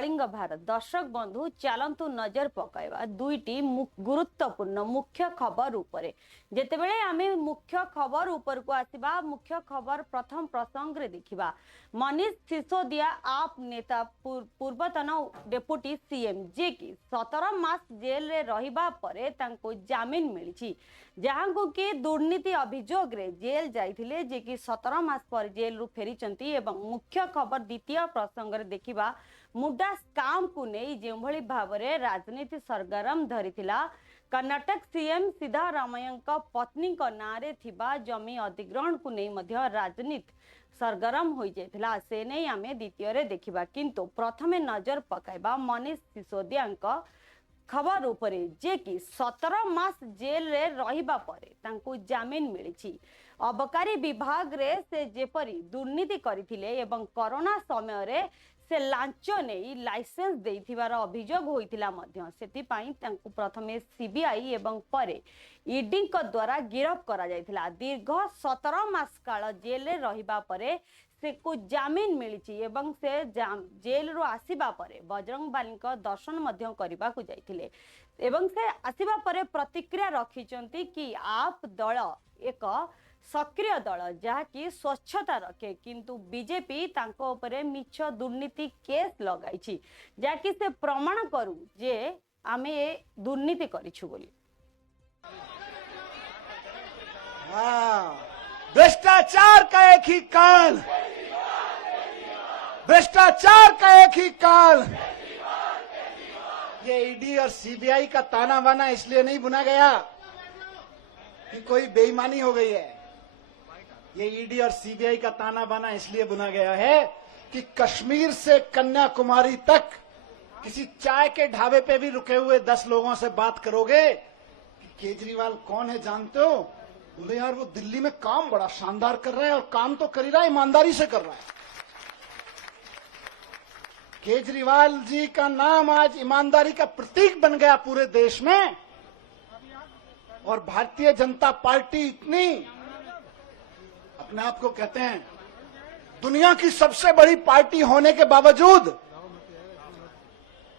कलिंग भारत दर्शक बंधु चलंतु नजर पकाइबा दुईटी गुरुत्वपूर्ण मुख्य खबर उपरे जेतेबेले आमे मुख्य खबर ऊपर को आसीबा मुख्य खबर प्रथम प्रसंग रे देखिबा मनीष सिसोदिया आप नेता पूर्वतन डेपुटी सीएम जे कि 17 मास जेल रे रहिबा परे तांको जामिन मिलिछि जहां को कि दुर्नीति अभियोग रे जेल जाइथिले जे कि 17 मास पर जेल रु फेरिचंती एवं मुख्य खबर द्वितीय प्रसंग रे देखिबा मुडा स्काम को नहीं जो भली भाव में राजनीति सरगरम धरिथिला कर्नाटक सीएम सिद्धारामय्या पत्नी नारे थिबा जमी अधिग्रहण को नहीं मध्य राजनीति सरगरम हो जाइथिला से नहीं आमे द्वितीय रे देखिबा किंतु प्रथमे नजर पकाइबा मनीष सिसोदिया खबर उपरे जे कि 17 मास जेल रे रहिबा परे तांको जामिन मिलिछि अबकारी विभाग रे से जेपरी दुर्नीति करिथिले एवं कोरोना समय रे से लांच नहीं लाइसेंस देथिबार अभियोग होइतिला मध्य सेति पई तांको प्रथमे सीबीआई एवं परे ईडी को द्वारा गिरफ्त करा जायतिला दीर्घ 17 मास काल जेल रे रहिबा परे से को जामिन मिलिछि एवं से जेल रो आसीबा परे बजरंगबाली को दर्शन मध्य करबा को जाइथिले एवं से आसीबा परे प्रतिक्रिया रखिचंती कि आप दल एक सक्रिय दल जहाँकि स्वच्छता रखे किंतु बीजेपी तांको उपरे मिछ दुर्नीति केस लगाइछि जहाँकि से प्रमाण करू जे आमे दुर्नीति करिछु बोली। भ्रष्टाचार का एक ही काल, भ्रष्टाचार का एक ही काल। ये ईडी और सीबीआई का ताना बाना इसलिए नहीं बुना गया कि कोई बेईमानी हो गई है। ये ईडी और सीबीआई का ताना बाना इसलिए बुना गया है कि कश्मीर से कन्याकुमारी तक किसी चाय के ढाबे पे भी रुके हुए 10 लोगों से बात करोगे कि केजरीवाल कौन है जानते हो, बोले यार वो दिल्ली में काम बड़ा शानदार कर रहा है और काम तो कर ही रहा है, ईमानदारी से कर रहा है। केजरीवाल जी का नाम आज ईमानदारी का प्रतीक बन गया पूरे देश में। और भारतीय जनता पार्टी इतनी अपने आप को कहते हैं दुनिया की सबसे बड़ी पार्टी होने के बावजूद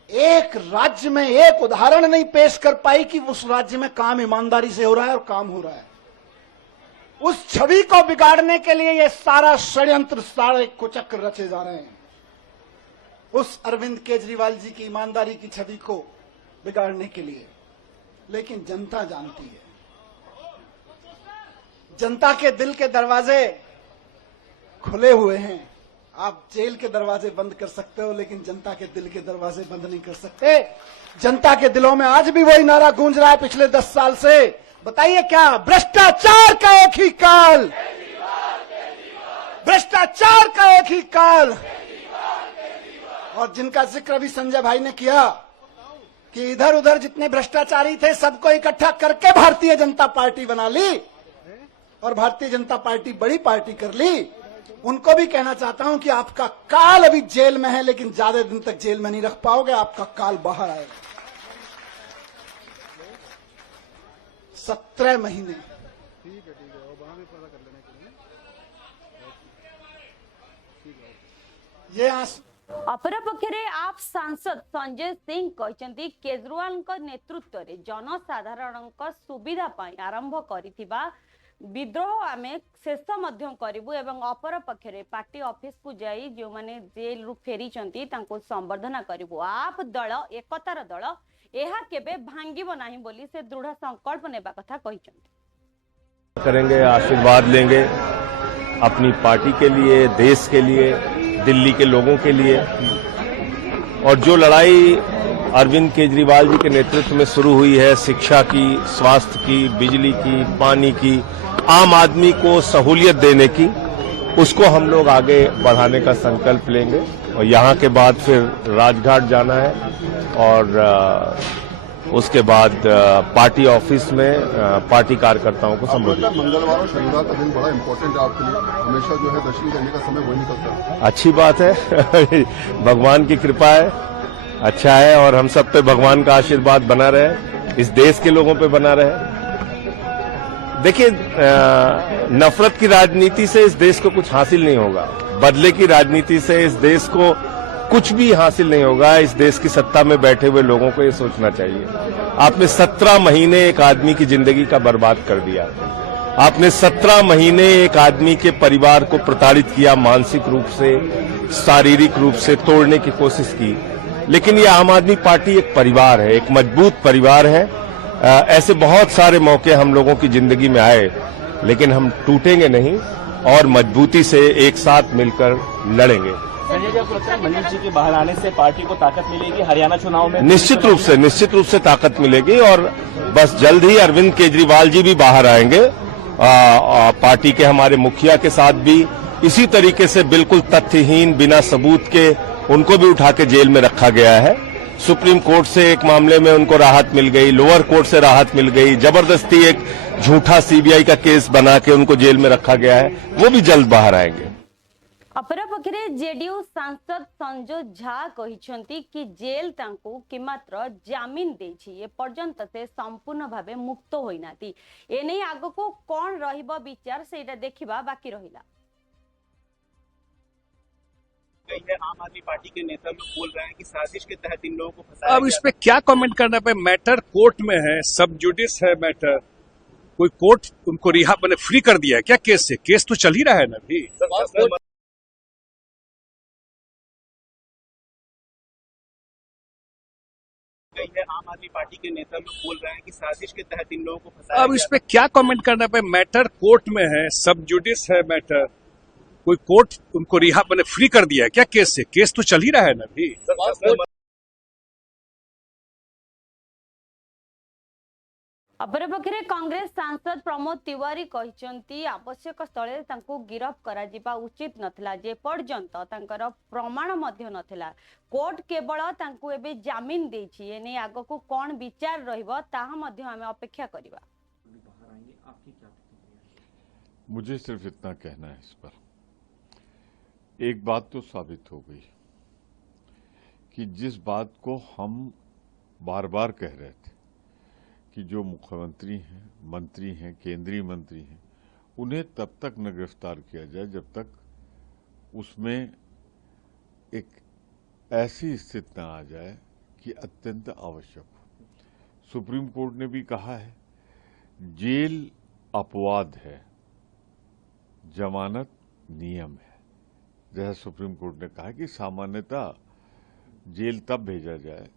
एक राज्य में एक उदाहरण नहीं पेश कर पाई कि उस राज्य में काम ईमानदारी से हो रहा है और काम हो रहा है। उस छवि को बिगाड़ने के लिए ये सारा षड्यंत्र, सारे कुचक्र रचे जा रहे हैं उस अरविंद केजरीवाल जी की ईमानदारी की छवि को बिगाड़ने के लिए। लेकिन जनता जानती है, जनता के दिल के दरवाजे खुले हुए हैं। आप जेल के दरवाजे बंद कर सकते हो लेकिन जनता के दिल के दरवाजे बंद नहीं कर सकते। जनता के दिलों में आज भी वही नारा गूंज रहा है पिछले 10 साल से। बताइए क्या? भ्रष्टाचार का एक ही काल, भ्रष्टाचार का एक ही काल। और जिनका जिक्र अभी संजय भाई ने किया कि इधर उधर जितने भ्रष्टाचारी थे सबको इकट्ठा करके भारतीय जनता पार्टी बना ली और भारतीय जनता पार्टी बड़ी पार्टी कर ली। उनको भी कहना चाहता हूं कि आपका काल अभी जेल में है लेकिन ज्यादा दिन तक जेल में नहीं रख पाओगे, आपका काल बाहर आएगा। 17 महीने ये अपरा पक्षरे आप सांसद संजय सिंह कहते केजरीवाल नेतृत्व रे जनसाधारण सुविधा आरंभ करिथिबा विद्रोह आमे शेष करूँ एवं अपर पक्षरे पार्टी ऑफिस को जाई जो माने जेल रु फेरी संबर्धना करूँ। आप दल एकतार दल यह केबे भांगिबो नाही बोली से दृढ़ संकल्प नेबा कथा कहिसंती। करेंगे, आशीर्वाद लेंगे अपनी पार्टी के लिए, देश के लिए, दिल्ली के लोगों के लिए। और जो लड़ाई अरविंद केजरीवाल जी के नेतृत्व में शुरू हुई है शिक्षा की, स्वास्थ्य की, बिजली की, पानी की, आम आदमी को सहूलियत देने की, उसको हम लोग आगे बढ़ाने का संकल्प लेंगे। और यहाँ के बाद फिर राजघाट जाना है और उसके बाद पार्टी ऑफिस में पार्टी कार्यकर्ताओं को संबोधित। मंगलवार और शनिवार का दिन बड़ा इम्पोर्टेंट है आपके लिए, हमेशा जो है दर्शन करने का समय वही निकलता है। अच्छी बात है भगवान की कृपा है, अच्छा है और हम सब पे भगवान का आशीर्वाद बना रहे, इस देश के लोगों पे बना रहे। देखिए, नफरत की राजनीति से इस देश को कुछ हासिल नहीं होगा, बदले की राजनीति से इस देश को कुछ भी हासिल नहीं होगा। इस देश की सत्ता में बैठे हुए लोगों को ये सोचना चाहिए। आपने 17 महीने एक आदमी की जिंदगी का बर्बाद कर दिया। आपने 17 महीने एक आदमी के परिवार को प्रताड़ित किया, मानसिक रूप से, शारीरिक रूप से तोड़ने की कोशिश की। लेकिन ये आम आदमी पार्टी एक परिवार है, एक मजबूत परिवार है। ऐसे बहुत सारे मौके हम लोगों की जिंदगी में आए, लेकिन हम टूटेंगे नहीं और मजबूती से एक साथ मिलकर लड़ेंगे। संजय जी, आपको लगता है मनीष जी के बाहर आने से पार्टी को ताकत मिलेगी हरियाणा चुनाव में? निश्चित रूप से ताकत मिलेगी और बस जल्द ही अरविंद केजरीवाल जी भी बाहर आएंगे। पार्टी के हमारे मुखिया के साथ भी इसी तरीके से बिल्कुल तथ्यहीन, बिना सबूत के उनको भी उठा के जेल में रखा गया है। सुप्रीम कोर्ट से एक मामले में उनको राहत मिल गई, लोअर कोर्ट से राहत मिल गई, जबरदस्ती एक झूठा सीबीआई का केस बना के उनको जेल में रखा गया है, वो भी जल्द बाहर आएंगे। अपरपक्षे जेडीयू सांसद संजय झा कहिसंती कि जेल तांको कि मात्र जामीन देछि, ए पर्यंत से संपूर्ण भावे मुक्त होइनाती। एने आगको कोन रहिबो विचार सेटा देखिबा बाकी रहिला। आम आदमी पार्टी के नेता लोग बोल रहे हैं कि साजिश के तहत इन लोगों को फंसाया। अब इस पे क्या कमेंट करना पे, मैटर कोर्ट में है, सब जुडिस है मैटर। कोई कोर्ट उनको रिहा मैंने फ्री कर दिया है क्या केस से? केस तो चल ही रहा है ना अभी। आम आदमी पार्टी के नेता लोग बोल रहे हैं कि साजिश के तहत इन लोगों को फंसाया। अब इस पे क्या कमेंट करना पे, मैटर कोर्ट में है, सब जुडिस है मैटर। कोई कोर्ट उनको रिहा मैंने फ्री कर दिया है क्या केस से? केस तो चल ही रहा है ना अभी। अपरपक्षे कांग्रेस सांसद प्रमोद तिवारी कहिसंती आवश्यक स्थले तांको गिरफ करा जिबा उचित नथला, जे पर्यंत तांकर प्रमाण मध्य नथला। कोर्ट केवल तांको एबे जामीन देछि, एने आगको कोन विचार रहिबो ताहा मध्य हमें अपेक्षा करिबा। मुझे सिर्फ इतना कहना है इस पर, एक बात तो साबित हो गई कि जिस बात को हम बार बार कह रहे थे कि जो मुख्यमंत्री हैं, मंत्री हैं, केंद्रीय मंत्री हैं, उन्हें तब तक न गिरफ्तार किया जाए जब तक उसमें एक ऐसी स्थिति न आ जाए कि अत्यंत आवश्यक हो। सुप्रीम कोर्ट ने भी कहा है जेल अपवाद है, जमानत नियम है। जैसा सुप्रीम कोर्ट ने कहा कि सामान्यतः जेल तब भेजा जाए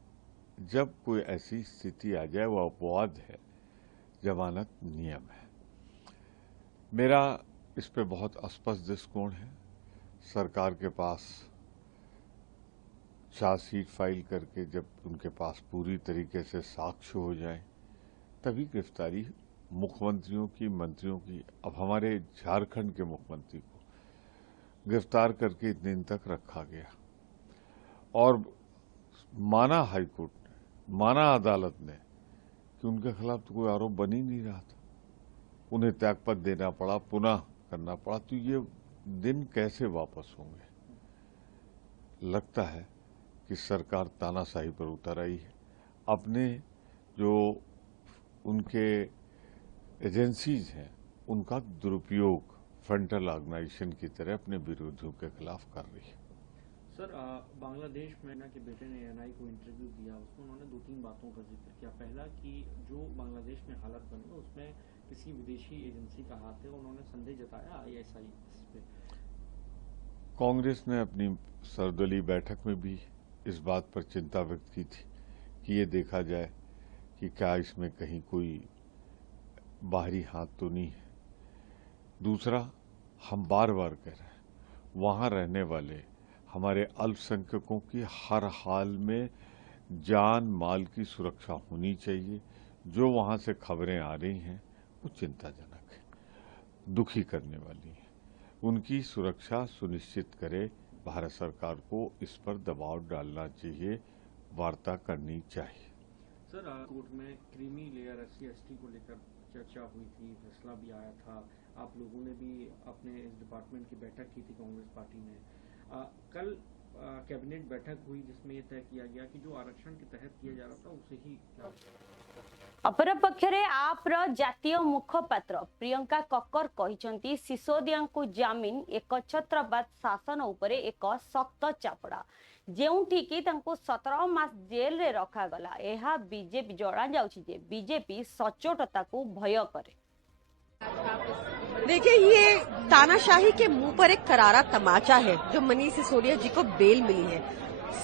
जब कोई ऐसी स्थिति आ जाए, वो अपवाद है, जमानत नियम है। मेरा इस पे बहुत स्पष्ट दृष्टिकोण है। सरकार के पास चार्जशीट फाइल करके जब उनके पास पूरी तरीके से साक्ष्य हो जाए तभी गिरफ्तारी मुख्यमंत्रियों की, मंत्रियों की। अब हमारे झारखंड के मुख्यमंत्री को गिरफ्तार करके इतने दिन तक रखा गया और माना हाईकोर्ट ने, माना अदालत ने कि उनके खिलाफ तो कोई आरोप बन ही नहीं रहा था, उन्हें त्यागपत्र देना पड़ा, पुनः करना पड़ा। तो ये दिन कैसे वापस होंगे? लगता है कि सरकार तानाशाही पर उतर आई है। अपने जो उनके एजेंसीज हैं उनका दुरुपयोग फ्रंटल ऑर्गेनाइजेशन की तरह अपने विरोधियों के खिलाफ कर रही है। सर, बांग्लादेश में ना के बेटे ने एएनआई को इंटरव्यू दिया, उसमें उन्होंने 2-3 बातों का जिक्र किया। पहला कि जो बांग्लादेश में हालत बनी उसमें किसी विदेशी एजेंसी का हाथ है, उन्होंने संदेह जताया आईएसआई पे। कांग्रेस ने अपनी सर्वदलीय बैठक में भी इस बात पर चिंता व्यक्त की थी कि ये देखा जाए कि क्या इसमें कहीं कोई बाहरी हाथ तो नहीं है। दूसरा, हम बार बार कह रहे हैं वहाँ रहने वाले हमारे अल्पसंख्यकों की हर हाल में जान माल की सुरक्षा होनी चाहिए। जो वहाँ से खबरें आ रही हैं वो चिंताजनक है, दुखी करने वाली हैं। उनकी सुरक्षा सुनिश्चित करे भारत सरकार को इस पर दबाव डालना चाहिए, वार्ता करनी चाहिए। सर, कोर्ट में क्रीमी लेयर SC/ST को लेकर चर्चा हुई थी, फैसला भी आया था। आप लोगों ने भी अपने इस डिपार्टमेंट की बैठक की थी कांग्रेस पार्टी ने। कल कैबिनेट बैठक हुई जिसमें यह तय किया गया कि जो आरक्षण के तहत किया जा रहा था उसे ही। अपरपक्षे आप्र जातीय मुखपात्र प्रियंका कक्कर कहिसंती सिसोदिया को जामीन एक छत्रवाद शासन उपरे एक सख्त चापड़ा, ଯେଉଁଠି କି ତାଙ୍କୁ 17 ମାସ जेल रे रखा गला। ଏହା बीजेपी जणा जाउछि जे बीजेपी सचोटताକୁ भय करे। देखिए, ये तानाशाही के मुंह पर एक करारा तमाचा है जो मनीष सिसोदिया जी को बेल मिली है।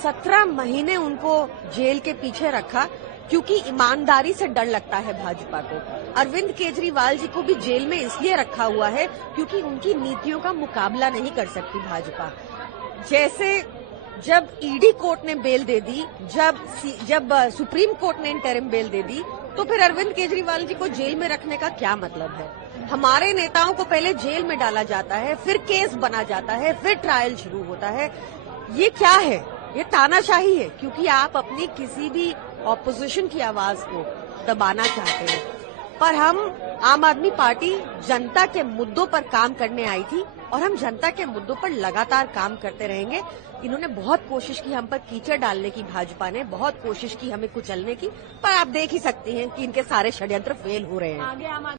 17 महीने उनको जेल के पीछे रखा क्योंकि ईमानदारी से डर लगता है भाजपा को। अरविंद केजरीवाल जी को भी जेल में इसलिए रखा हुआ है क्योंकि उनकी नीतियों का मुकाबला नहीं कर सकती भाजपा। जैसे जब ईडी कोर्ट ने बेल दे दी, जब सुप्रीम कोर्ट ने इंटरिम बेल दे दी, तो फिर अरविंद केजरीवाल जी को जेल में रखने का क्या मतलब है? हमारे नेताओं को पहले जेल में डाला जाता है, फिर केस बना जाता है, फिर ट्रायल शुरू होता है। ये क्या है? ये तानाशाही है, क्योंकि आप अपनी किसी भी ऑपोजिशन की आवाज को दबाना चाहते हैं। पर हम आम आदमी पार्टी जनता के मुद्दों पर काम करने आई थी और हम जनता के मुद्दों पर लगातार काम करते रहेंगे। इन्होंने बहुत कोशिश की हम पर कीचड़ डालने की, भाजपा ने बहुत कोशिश की हमें कुचलने की, पर आप देख ही सकती हैं कि इनके सारे षड्यंत्र फेल हो रहे हैं।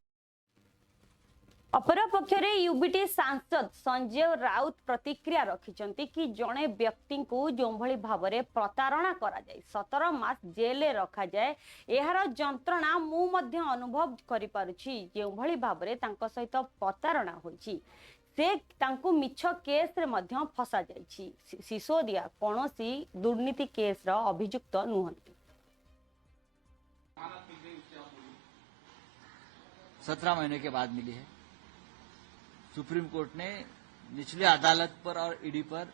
अपरपक्षरे यूबीटी सांसद संजय राउत प्रतिक्रिया रखिछंती कि जणे व्यक्ति को जो भली भावरे प्रतारणा करा जाय 17 मास जेल रखा जाय एहार जंत्रणा मु मध्य अनुभव करि पारुछि। जो भली भावरे तांको सहित प्रतारणा होइछि से तांको मिछ केस रे मध्य फसा जायछि। सिसोदिया कोनोसी दुर्नीति केस रा अभियुक्त नुहंती। 17 महीने के बाद मिली है। सुप्रीम कोर्ट ने निचले अदालत पर और ईडी पर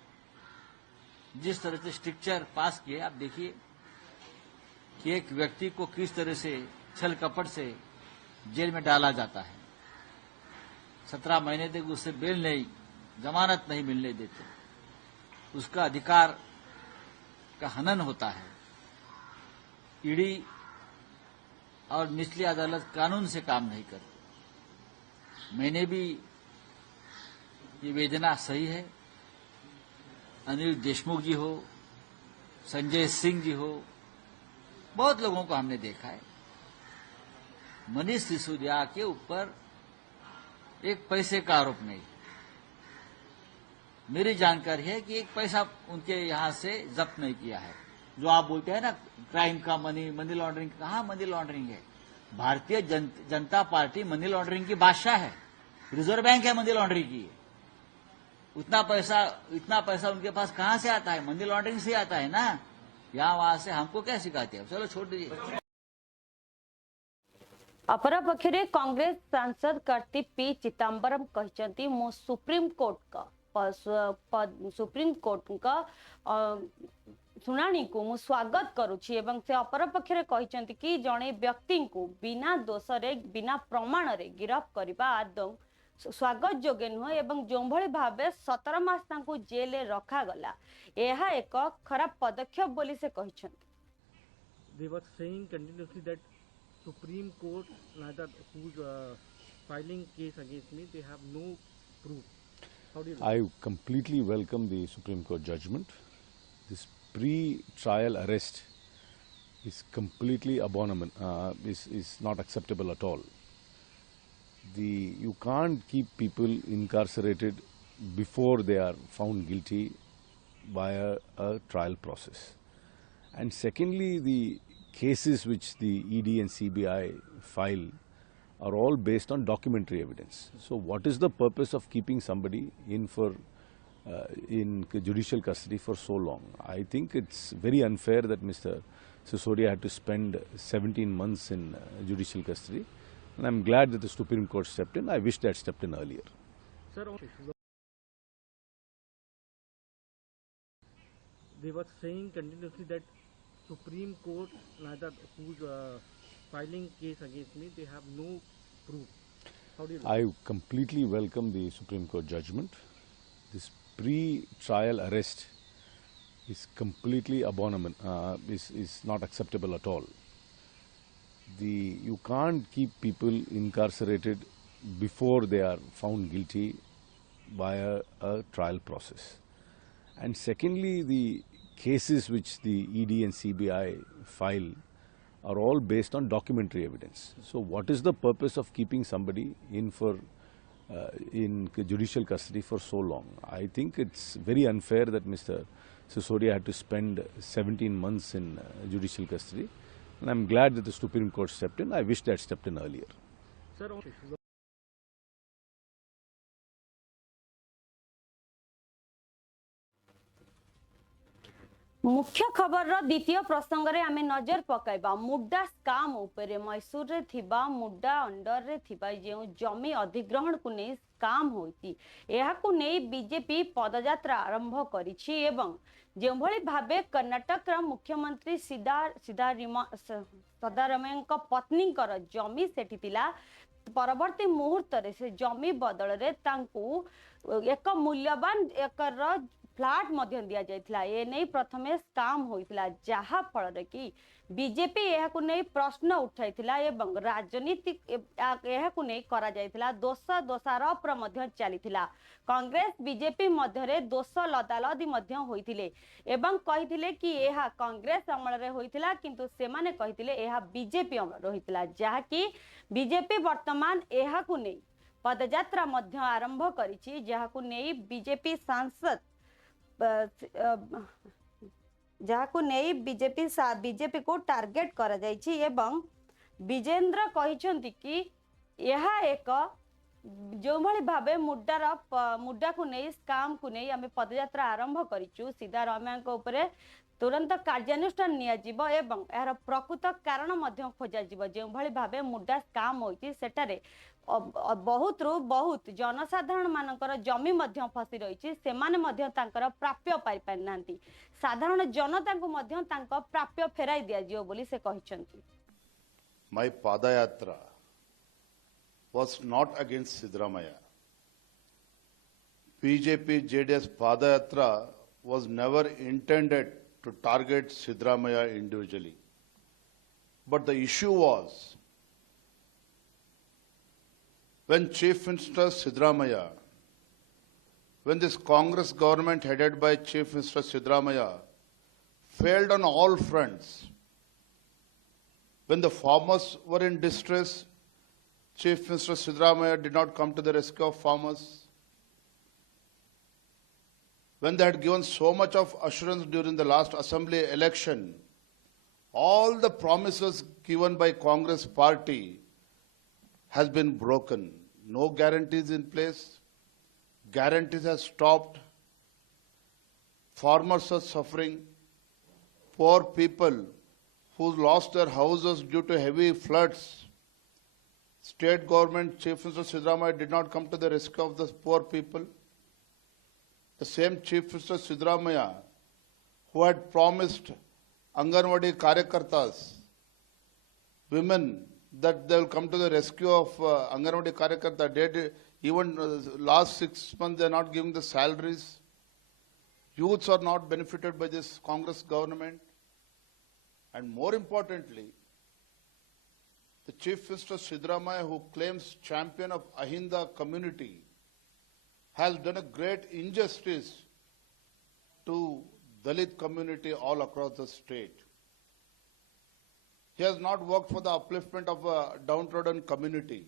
जिस तरह से स्ट्रिक्चर पास किए, आप देखिए कि एक व्यक्ति को किस तरह से छल कपट से जेल में डाला जाता है। 17 महीने तक उससे बेल नहीं, जमानत नहीं मिलने देते, उसका अधिकार का हनन होता है। ईडी और निचली अदालत कानून से काम नहीं करती। मैंने भी ये वेदना सही है। अनिल देशमुख जी हो, संजय सिंह जी हो, बहुत लोगों को हमने देखा है। मनीष सिसोदिया के ऊपर एक पैसे का आरोप नहीं। मेरी जानकारी है कि एक पैसा उनके यहां से जब्त नहीं किया है। जो आप बोलते हैं ना क्राइम का मनी लॉन्ड्रिंग, कहाँ मनी लॉन्ड्रिंग है? Bharatiya Janata party money laundering की बादशाह है। रिजर्व बैंक है मनी लॉन्ड्रिंग की। इतना पैसा उनके पास कहां से आता है? मनी लॉन्ड्रिंग से आता है ना। यहाँ वहां से हमको क्या सिखाते हैं? चलो छोड़ दीजिए। अपरपक्षरे कांग्रेस सांसद कार्ति पी चिदंबरम कहते मो सुप्रीम कोर्ट का शुणाणी को मु स्वागत करुछि एवं से अपरपक्षरे कहते कि जणे व्यक्ति को बिना दोष रे बिना प्रमाण रे गिरफ्त करबा आदौ स्वागत योग्य नुह एवं जो भली भावे 17 मास तांको जेल रे रखा गला एहा एक खराब पदक्षेप बोली से कहछन्ति। They were saying continuously that Supreme Court, neither who's filing case against me, they have no proof. How do you? I completely welcome the Supreme Court judgment. This pre-trial arrest is completely abominable. Is not acceptable at all. You can't keep people incarcerated before they are found guilty by a trial process. And secondly, the cases which the ED and CBI file are all based on documentary evidence. So what is the purpose of keeping somebody in judicial custody for so long? I think it's very unfair that Mr. Sisodia had to spend 17 months in judicial custody. And I'm glad that the Supreme Court stepped in. I wish they had stepped in earlier. Sir, they were saying continuously that Supreme Court, neither who's filing case against me, they have no proof. How do you? I completely welcome the Supreme Court judgment. This pre-trial arrest is completely abominable. Is not acceptable at all. You can't keep people incarcerated before they are found guilty by a trial process. And secondly, the cases which the ED and CBI file are all based on documentary evidence. So what is the purpose of keeping somebody in judicial custody for so long? I think it's very unfair that Mr. Sisodia had to spend 17 months in judicial custody. And I'm glad that the Supreme Court stepped in. I wish they had stepped in earlier. Sir, मुख्य खबर द्वितीय प्रसंग रे आमे नजर पकाइबा मुड्डा scam उपरे मैसूर रे थिबा मुड्डा अंडर रे थिबा जेउ जमी अधिग्रहण को नै स्काम होइती एहाकु नै बीजेपी पदयात्रा आरंभ करिछि एवं जेउ भली भाबे कर्नाटक रा मुख्यमंत्री सदारमयंक पत्नी कर जमी सेठी तिला परवर्ती मुहूर्त रे से जमी बदल रे तांकू एक मूल्यवान एकर फ्लैट मध्य दिया जाइथिला ए नै प्रथमे स्काम होइथिला जहा फल रे कि बीजेपी एहाकु नै प्रश्न उठाइथिला एवं राजनीतिक एहाकु नै करा जाइथिला दोषारोप मध्य चलीथिला कांग्रेस बीजेपी मध्य रे दोष लदालदी मध्य होइथिले एवं कहिथिले कि एहा कांग्रेस अमल रे होइथिला किंतु से माने कहिथिले एहा बीजेपी अमल होइथिला जहा कि बीजेपी वर्तमान एहाकु नै पदयात्रा मध्य आरंभ करिछि जहाकु नै बीजेपी सांसद जहाकु नै बीजेपी को टार्गेट करा जाइछि एवं विजेंद्र कहिसंती कि यह एक जो भली भाबे मुड्डा को नै स्काम को नै आमे पदयात्रा आरंभ करिछु सिद्धारमैया को ऊपर तुरंत कार्यानुष्ठान निया जीवो एवं यार प्रकृत कारण मध्य खोजा जीवो जो भली भाबे मुड्डा स्काम होइछि सेटारे बहुत रु बहुत जनसाधारण मानकर जमी मध्य फसी रही से माने मध्य तांकर प्राप्य पाई पाइ नांती साधारण जनता को मध्य तांको प्राप्य फेराई दिया जियो बोली से कहिसंती My Padayatra was not against Siddaramaiah. BJP JDS Padayatra was never intended to target Siddaramaiah individually. But the issue was when Chief Minister Siddaramaiah, when this Congress government headed by Chief Minister Siddaramaiah failed on all fronts, when the farmers were in distress, Chief Minister Siddaramaiah did not come to the rescue of farmers. When they had given so much of assurance during the last assembly election, all the promises given by Congress party has been broken. No guarantees in place. Guarantees have stopped. Farmers are suffering. Poor people who lost their houses due to heavy floods. State government, Chief Minister Siddaramaiah did not come to the rescue of the poor people. The same Chief Minister Siddaramaiah who had promised Anganwadi Karyakartas, women, that they will come to the rescue of Anganwadi Karyakarta. Even last 6 months they are not giving the salaries. Youths are not benefited by this Congress government. And more importantly, the Chief Minister Siddaramaiah, who claims champion of Ahinda community, has done a great injustice to Dalit community all across the state. He has not worked for the upliftment of a downtrodden community.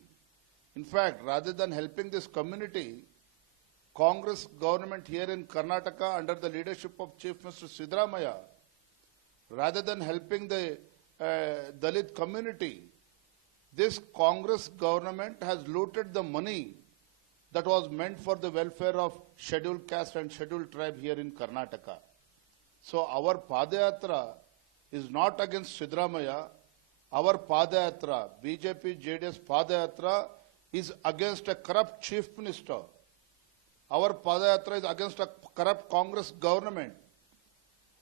In fact, rather than helping this community, Congress government here in Karnataka under the leadership of Chief Minister Siddaramaiah, rather than helping the Dalit community, this Congress government has looted the money that was meant for the welfare of scheduled caste and scheduled tribe here in Karnataka. So our Padayatra is not against Siddaramaiah. Our Padayatra, BJP, JDS Padayatra, is against a corrupt chief minister. Our Padayatra is against a corrupt Congress government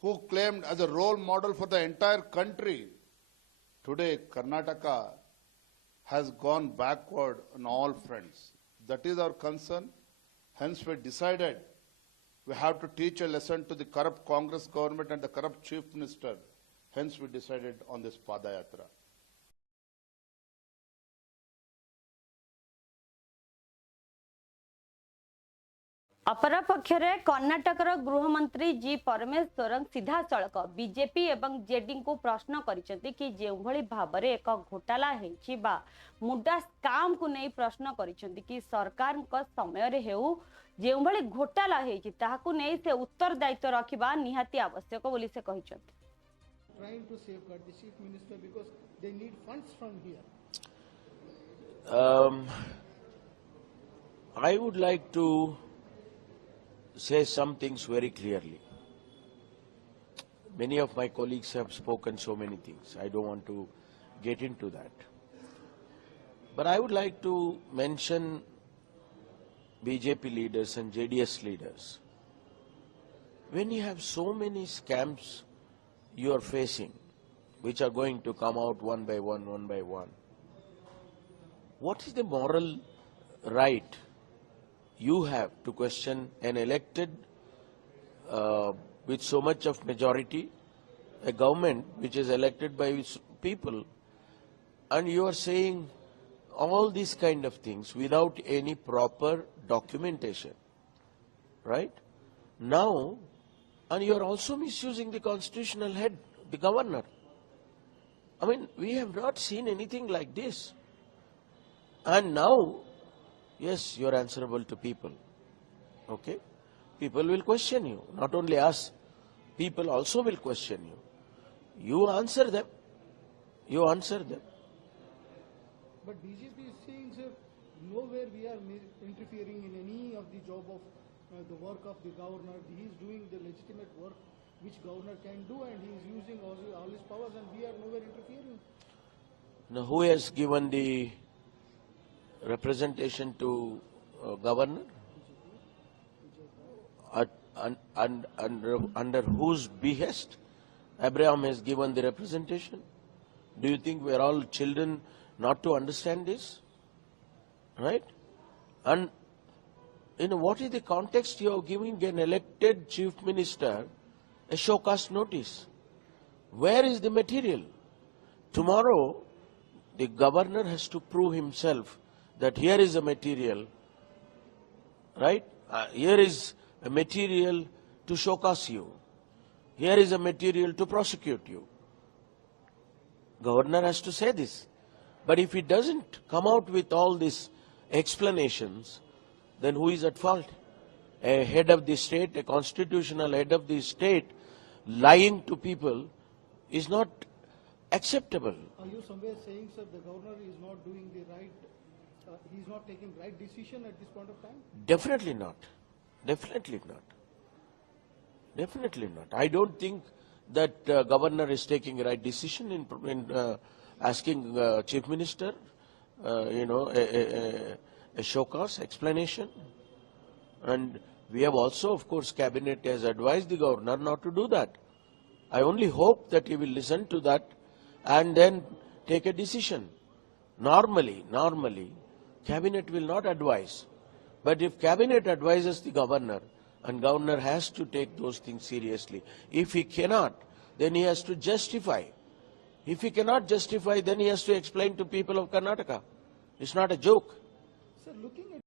who claimed as a role model for the entire country. Today, Karnataka has gone backward on all fronts. That is our concern. Hence, we decided we have to teach a lesson to the corrupt Congress government and the corrupt chief minister. Hence, we decided on this Padayatra. अपरपक्षरे कर्णाटकर गृहमंत्री जी परमेश्वर सीधा सड़क BJP एवं JD को प्रश्न करिसेंती कि जे भली भाबरे एक घोटाला हेछि बा मुड्डा स्काम को नै प्रश्न करिसेंती कि सरकार को समय रे हेउ ଯେଉଁ ଭଳି ଘୋଟାଲା ହେଇଛି ତାହାକୁ ନେଇ ସେ ଉତ୍ତରଦାୟିତ୍ୱ ରଖିବା ନିହାତି ଆବଶ୍ୟକ ବୋଲି ସେ କହିଛନ୍ତି। Trying to safeguard the chief minister because they need funds from here. I would like to say some things very clearly. Many of my colleagues have spoken so many things. I don't want to get into that. But I would like to mention BJP leaders and JDS leaders. When you have so many scams you are facing, which are going to come out one by one, what is the moral right you have to question an elected with so much of majority, a government which is elected by people, and you are saying all these kind of things without any proper documentation, right? Now, and you are also misusing the constitutional head, the governor. I mean, we have not seen anything like this. And now, yes, you are answerable to people, okay? People will question you, not only us, people also will question you. You answer them, But BJP is saying, sir, nowhere we are interfering in any of the job of the work of the governor. He is doing the legitimate work which governor can do, and he is using all his powers, and we are nowhere interfering. Now, who has given the representation to governor? Under whose behest Abraham has given the representation? Do you think we are all children not to understand this? Right? And what is the context you are giving an elected chief minister a show cause notice? Where is the material? Tomorrow, the governor has to prove himself that here is a material, right? Here is a material to show cause you. Here is a material to prosecute you. Governor has to say this. But if he doesn't come out with all these explanations, then who is at fault? A head of the state, a constitutional head of the state, lying to people is not acceptable. Are you somewhere saying, sir, the governor is not doing the right, he is not taking right decision at this point of time? Definitely not. Definitely not. Definitely not. I don't think that governor is taking right decision in asking chief minister, a show cause explanation. And we have also, of course, cabinet has advised the governor not to do that. I only hope that he will listen to that and then take a decision. Normally, cabinet will not advise. But if cabinet advises the governor, and governor has to take those things seriously. If he cannot, then he has to justify. If he cannot justify, then he has to explain to people of Karnataka. It's not a joke. Sir, looking at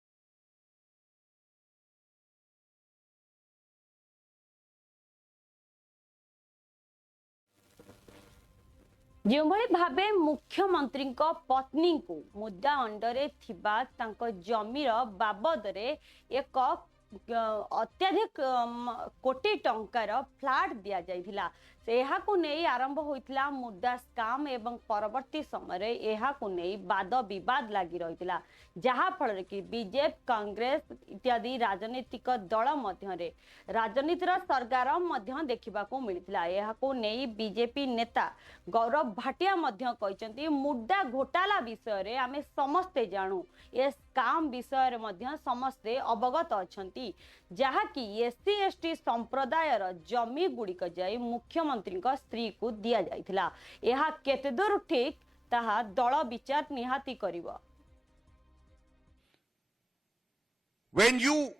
ଯେଉଁଭଳି ଭାବେ ମୁଖ୍ୟମନ୍ତ୍ରୀଙ୍କ ପତ୍ନୀଙ୍କୁ ମୁଦ୍ରା ଅଣ୍ଡରେ ଥିବା ତାଙ୍କ ଜମିର ବାବଦରେ ଏକ ଅତ୍ୟଧିକ କୋଟି ଟଙ୍କାର ଫ୍ଲାଟ୍ ଦିଆଯାଇଥିଲା। ଏହାକୁ ନେଇ ଆରମ୍ଭ ହୋଇଥିଲା ମୁଦ୍ରା ସ୍କାମ୍ ଏବଂ ପରବର୍ତ୍ତୀ ସମୟରେ ଏହାକୁ ନେଇ ବାଦ ବିବାଦ ଲାଗି ରହିଥିଲା, ଯାହା ଫଳରେ କି ବିଜେପି, କଂଗ୍ରେସ ଇତ୍ୟାଦି ରାଜନୈତିକ ଦଳ ମଧ୍ୟରେ ରାଜନୀତିର ସରଗରମ ମଧ୍ୟ ଦେଖିବାକୁ ମିଳିଥିଲା। ଏହାକୁ ନେଇ ବିଜେପି ନେତା ଗୌରବ ଭାଟିଆ ମଧ୍ୟ କହିଛନ୍ତି, ମୁଦ୍ରା ଘୋଟାଲା ବିଷୟରେ ଆମେ ସମସ୍ତେ ଜାଣୁ, ଏ ସ୍କାମ୍ ବିଷୟରେ ମଧ୍ୟ ସମସ୍ତେ ଅବଗତ ଅଛନ୍ତି, ଯାହାକି ଏସସି ଏସଟି ସମ୍ପ୍ରଦାୟର ଜମି ଗୁଡ଼ିକ ଯାଇ ମୁଖ୍ୟମନ୍ତ୍ରୀଙ୍କ ସ୍ତ୍ରୀକୁ ଦିଆଯାଇଥିଲା। ଏହା କେତେ ଦୂର ଠିକ୍ ତାହା ଦଳ ବିଚାର ନିହାତି କରିବ। When you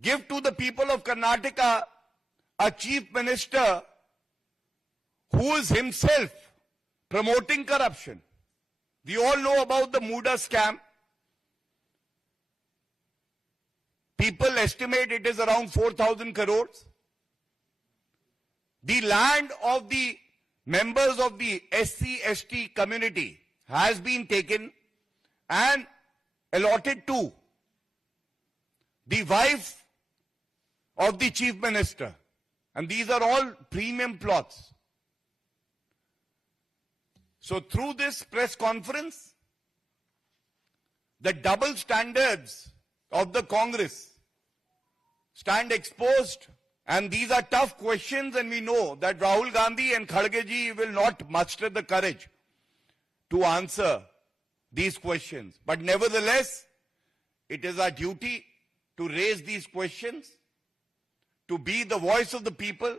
give to the people of Karnataka a chief minister who is himself promoting corruption, we all know about the Muda scam. People estimate it is around 4,000 crores. The land of the members of the SC/ST community has been taken and allotted to the wife of the chief minister. And these are all premium plots. So through this press conference, the double standards of the Congress stand exposed, and these are tough questions, and we know that Rahul Gandhi and Kharge ji will not muster the courage to answer these questions. But nevertheless, it is our duty to raise these questions, to be the voice of the people.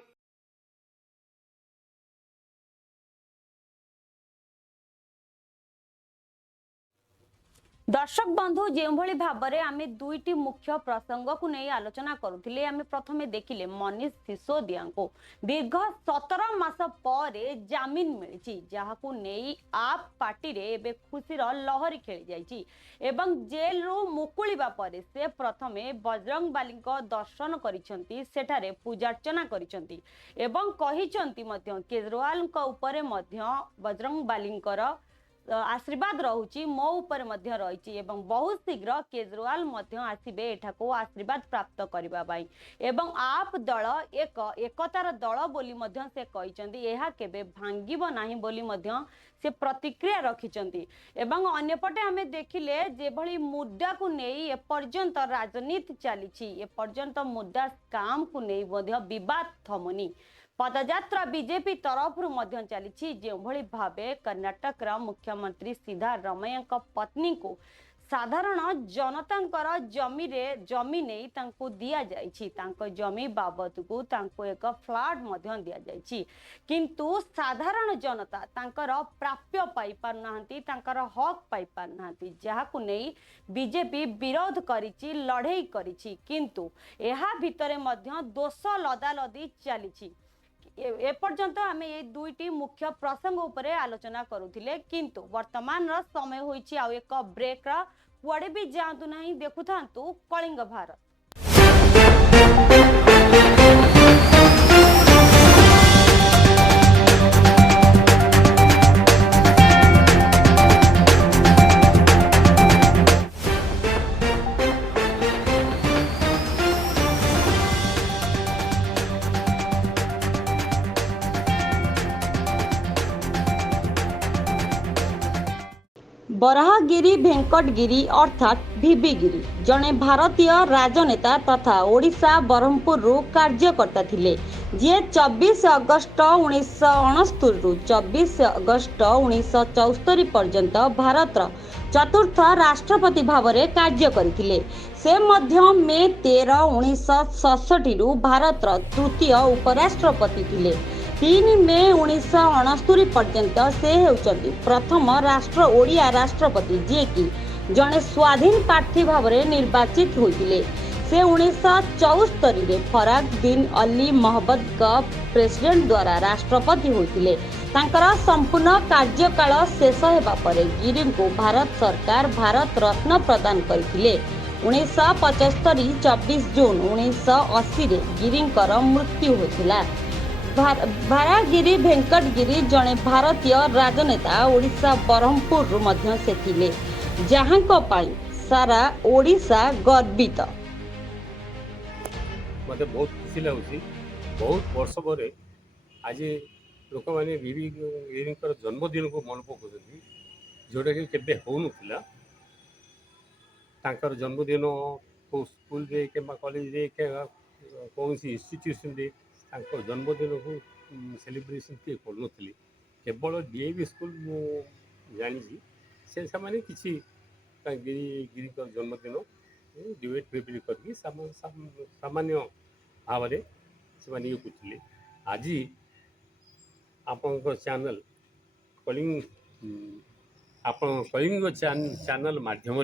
दर्शक बंधु जो भाव में आम दुईटी मुख्य प्रसंग को नहीं आलोचना करुले आम प्रथम देखिले मनीष सिसोदिया को दीर्घ 17 मास पर जमीन मिली जहां नहीं आप पार्टी रे एबे खुशीर लहरी खेली जाइए एवं जेल रु मुकुलिबा परे से प्रथमे बजरंग बाली दर्शन करिसेंती सेठारे पूजार्चना करिसेंती एवं कहिसेंती मध्य केजरीवाल उपरे मध्य बजरंग बालींकर आशीर्वाद रहुची मो ऊपर मध्य रही एवं बहुत शीघ्र केजरीवाल मध्य आसीबे एठाको आशीर्वाद प्राप्त करबा बाई एवं आप दल एकतार दल बोली मध्य से कहिसेंती एहा केबे भांगिबो नाही बोली मध्य से प्रतिक्रिया रखिचंती एवं अन्यपटे आमे देखिले जेभली मुद्दा को नहीं एपर्यंत राजनीति चली एपर्यंत मुद्दा काम को नहीं मध्य विवाद थमुनी पदयात्रा बीजेपी तरफ चली जो भावे कर्नाटक मुख्यमंत्री सिद्धारमैया पत्नी को साधारण जनता जमी नहीं तांको दिया जाइछि तांको जमी बाबत को तांको एक फ्लैट मध्य दिया जाइछि किंतु साधारण जनता तांकर प्राप्य पाई पारनांती तांकर हक पाई पारनांती जहा को नहीं बीजेपी विरोध करिछि लड़ाई करिछि किंतु एहा भितरे मध्य दोष लदालदी चली एपर्यंत आम ये दुईटी मुख्य प्रसंग उपरे आलोचना करुथिले किंतु वर्तमान समय होइछि आ एक ब्रेक कुआडे भी जातु नहीं देखु थांतु कलिंग भारत। बराहगिरी भेंकटगिरी अर्थात भिबिगिरी जड़े भारतीय राजनेता तथा ओडिशा बरहमपुर रु कार्यकर्ता थिले जे 24 अगस्त 1969 रु 24 अगस्त 1974 पर्यंत भारत चतुर्थ राष्ट्रपति भावरे कार्य करथिले से मध्य मे 13 1967 रु भारत तृतीय उपराष्ट्रपति थिले 3 मे 1969 पर्यंत से होउचंती प्रथम राष्ट्र ओडिया राष्ट्रपति जे कि जने स्वाधीन प्रार्थी भावरे निर्वाचित होइतिले से 1974 रे फरागुद्दीन अली महमद का प्रेसिडेंट द्वारा राष्ट्रपति होइतिले तांकर संपूर्ण कार्यकाल शेष हेबा परे गिरी को भारत सरकार भारत रत्न प्रदान करथिले 1975 24 जून 1980 रे गिरींकर मृत्यु होइतिला। बराहगिरी भेंकटगिरी जड़े भारतीय राजनेता ओडिशा बरहमपुर रु मध्य से थिले जहांको पाई सारा ओडिशा गर्वित। मते बहुत खुशी लागुची बहुत वर्ष पर आज लोक मैंने गिरींकर जन्मदिन को मन पकाउछथि जोटा कि केबे होउनथिला तांकर जन्मदिन को स्कूल रे केबा कॉलेज रे कौन सी इंस्टीट्यूशन रे जन्मदिन को सेलिब्रेशन किए करूनली केवल डीएवी स्कूल जानी से किसी गिरी जन्मदिन डिबेट फेब्रिक करके सामान्य भाव में से ये करते आज आपण चैनल कलिंग आपण कलिंग चैनल माध्यम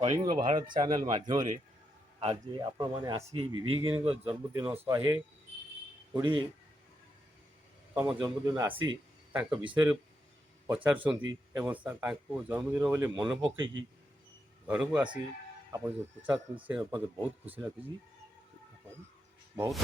कलिंग भारत चैनल माध्यम आज आपण मैंने आसिक विभिन्न जन्मदिन 120तम जन्मदिन आसी विषय पचारुंट एवं जन्मदिन बोले मन पकईकि घर को आसी आप जो पूछा से बहुत खुशी लगी बहुत